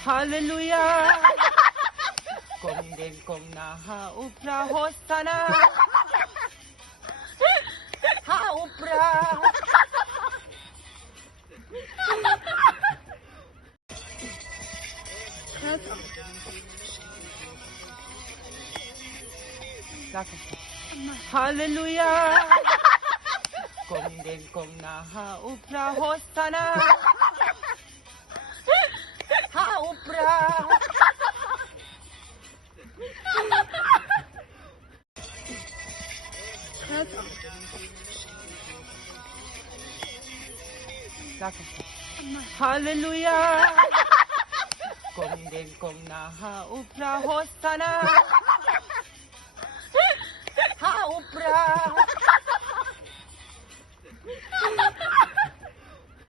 Hallelujah. Kung din kong nahaupra hosana. Haupra. Hallelujah. Kung din kong nahaupra hosana. Haupra. Hallelujah. Kung din kong nahaupra hosana. Haupra.